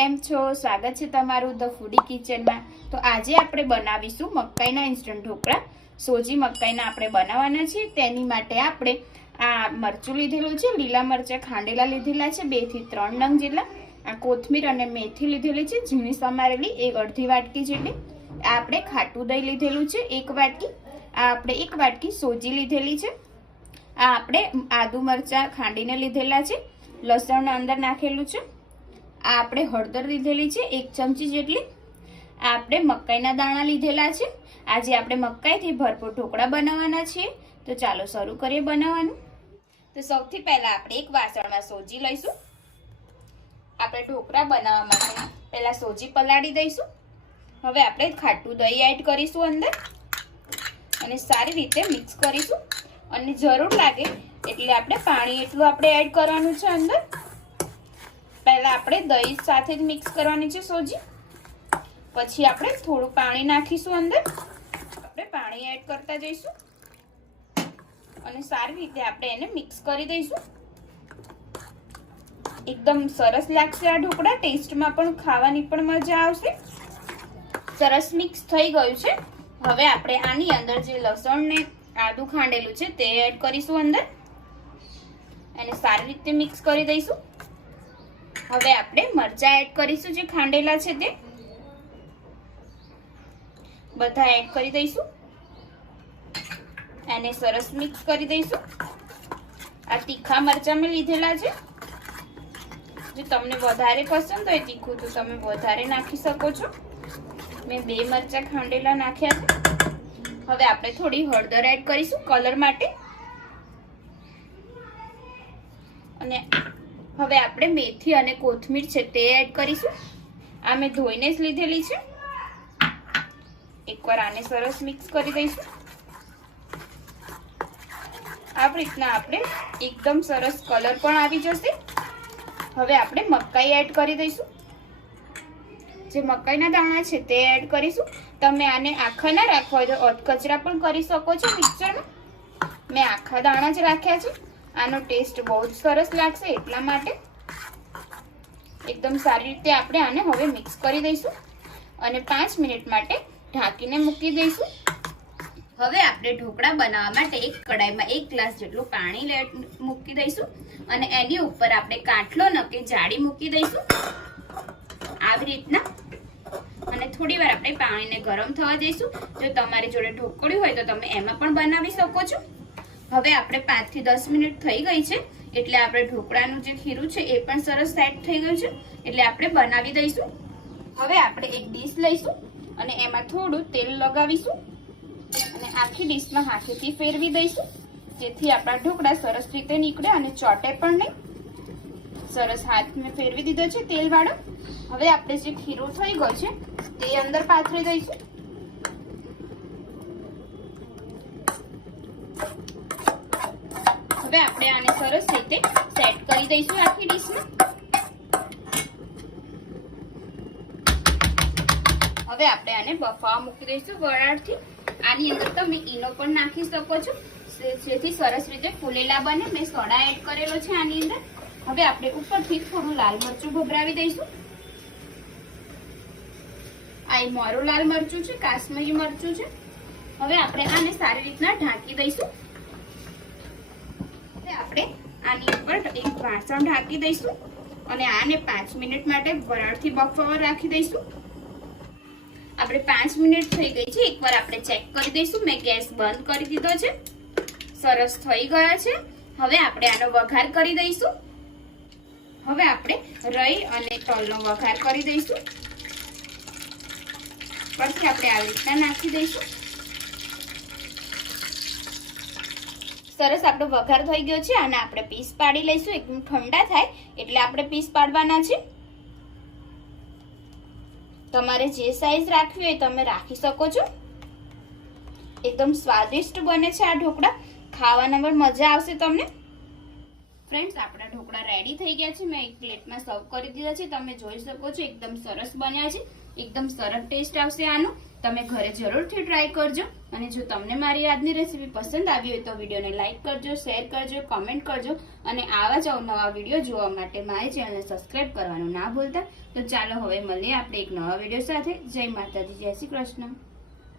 કેમ છો? સ્વાગત છે તમારું ધ ફૂડી કિચનમાં। તો આજે આપણે બનાવીશું મકાઈના ઇન્સ્ટન્ટ ઢોકળા। સોજી મકાઈના આપણે બનાવવાના છે। તેની માટે આપણે આ મરચું લીધેલું છે, લીલા મરચાં ખાંડેલા લીધેલા છે 2 થી 3 નંગ જેટલા। આ કોથમીર અને મેથી લીધેલી છે ઝીણી સમારેલી, એક અડધી વાટકી જેટલી। આ આપણે ખાટું દહીં લીધેલું છે 1 વાટકી। આ આપણે 1 વાટકી સોજી લીધેલી છે। આ આપણે આદુ મરચાં ખાંડીને લીધેલા છે, લસણ અંદર નાખેલું છે। આ આપણે હળદર લીધેલી છે 1 ચમચી જેટલી। આ આપણે મકાઈના દાણા લીધેલા છે। આજે આપણે મકાઈથી ભરપૂર ઢોકળા બનાવવાના છીએ। તો ચાલો શરૂ કરીએ બનાવવાનું। તો સૌથી પહેલા આપણે એક વાસણમાં સોજી લઈશું। આપણે ઢોકળા બનાવવા માટે પહેલા સોજી પલાળી દઈશું। હવે આપણે ખાટું દહીં એડ કરીશું અંદર અને સારી રીતે મિક્સ કરીશું અને જરૂર લાગે એટલે આપણે પાણી એટલું આપણે એડ કરવાનું છે અંદર। પહેલા આપણે દહીં સાથે જ મિક્સ કરવાની છે સોજી, પછી આપણે થોડું પાણી નાખીશું અંદર। આપણે પાણી એડ કરતા જઈશું અને સારી રીતે આપણે એને મિક્સ કરી દઈશું। એકદમ સરસ લાગશે આ ઢોકળા, ટેસ્ટમાં પણ ખાવાની પણ મજા આવશે। સરસ મિક્સ થઈ ગયું છે। હવે આપણે આની અંદર જે લસણ ને આદુ ખાંડેલું છે તે એડ કરીશું અંદર અને સારી રીતે મિક્સ કરી દઈશું। હવે આપણે મરચાં એડ કરીશું જે ખાંડેલા છે તે બધા એડ કરી દઈશું અને સરસ મિક્સ કરી દઈશું। આ તીખા મરચાં મેં લીધેલા છે, જો તમને વધારે પસંદ હોય તીખું તો તમે વધારે નાખી શકો છો। મેં 2 મરચાં ખાંડેલા નાખ્યા છે। હવે આપણે થોડી હળદર એડ કરીશું કલર માટે અને હવે આપણે મેથી અને કોથમીર છે તે એડ કરીશું। આ મેં ધોઈને જ લીધેલી છે। એકવાર આને સરસ મિક્સ કરી દઈશું। આ રીતના આપણે એકદમ સરસ કલર પણ આવી જશે। હવે આપણે મકાઈ એડ કરી દઈશું। જે મકાઈના દાણા છે તે એડ કરીશું। તમે આને આખા ના રાખવા હોય તો અધકચરા પણ કરી શકો છો મિક્સરમાં। મેં આખા દાણા જ રાખ્યા છે। આનો ટેસ્ટ બહુ જ સરસ લાગશે એટલા માટે એકદમ સારી રીતે આપણે આને હવે મિક્સ કરી દઈશું અને 5 મિનિટ માટે ઢાંકીને મૂકી દઈશું। હવે આપણે ઢોકળા બનાવવા માટે એક કડાઈમાં 1 ગ્લાસ જેટલું પાણી મૂકી દઈશું અને એની ઉપર આપણે કાંઠલો ન કે જાળી મૂકી દઈશું આવી રીતના અને થોડી વાર આપણે પાણીને ગરમ થવા દઈશું। જો તમારી જોડે ઢોકળું હોય તો તમે એમાં પણ બનાવી શકો છો। હવે આપણે 5 થી 10 મિનિટ થઈ ગઈ છે એટલે આપણે ઢોકળાનું જે ખીરું છે એ પણ સરસ સેટ થઈ ગયું છે એટલે આપણે બનાવી દઈશું। હવે આપણે એક ડીશ લઈશું અને એમાં થોડું તેલ લગાવીશું અને આખી ડીશમાં હાથેથી ફેરવી દઈશું જેથી આપણા ઢોકળા સરસ રીતે નીકળે અને ચોટે પણ નહીં। સરસ હાથ મેં ફેરવી દીધો છે તેલ વાળો। હવે આપણે જે ખીરું થઈ ગયું છે તે અંદર પાથરી દઈશું। હવે આપણે આને સરસ રીતે સેટ કરી દઈશું આખી ડીશમાં। હવે આપણે આને બફાવા મૂકી દઈશું વરાળથી। આની અંદર તમે ઈનો પણ નાખી શકો છો જેથી સરસ રીતે ફૂલેલા બને। મેં સોડા એડ કરેલો છે આની અંદર। હવે આપણે ઉપરથી થોડું લાલ મરચું ભભરાવી દઈશું। આ મોરું લાલ મરચું છે, કાશ્મીરી મરચું છે। હવે આપણે આને સારી રીતના ઢાંકી દઈશું। આપણે આની ઉપર એક વાસણ ઢાંકી દઈશું અને આને 5 મિનિટ માટે વરાળથી બફાવા રાખી દઈશું। આપણે 5 મિનિટ થઈ ગઈ છે, એકવાર આપણે ચેક કરી દઈશું। મેં ગેસ બંધ કરી દીધો છે, સરસ થઈ ગયા છે। હવે આપણે આનો વઘાર કરી દઈશું। હવે આપણે રાઈ અને તલનો વઘાર કરી દઈશું, પછી આપણે આવી રીતના નાખી દઈશું। સરસ આપણો વઘાર થઈ ગયો છે અને આપણે પીસ પાડી લઈશું। એકદમ ઠંડા થાય એટલે આપણે પીસ પાડવાના છે। તમારે જે સાઈઝ રાખવી હોય તમે રાખી શકો છો। એકદમ સ્વાદિષ્ટ બને છે આ ઢોકળા, ખાવાના પણ મજા આવશે તમને। ફ્રેન્ડ્સ, આપણા ઢોકળા રેડી થઈ ગયા છે. મેં એક પ્લેટમાં સર્વ કરી દીધા છે. તમે જોઈ શકો છો એકદમ સરસ બન્યા છે. એકદમ સરસ ટેસ્ટ આવશે આનો. તમે ઘરે જરૂરથી ટ્રાય કરજો. અને જો તમને મારી આજની રેસીપી પસંદ આવી હોય તો વિડીયોને લાઈક કરજો, શેર કરજો, કમેન્ટ કરજો અને આવા જ અવનવા વિડીયો જોવા માટે મારી ચેનલને સબસ્ક્રાઇબ કરવાનું ના ભૂલતા. તો ચાલો હવે મળીએ આપણે એક નવા વિડીયો સાથે. જય માતાજી, જય શ્રી કૃષ્ણ.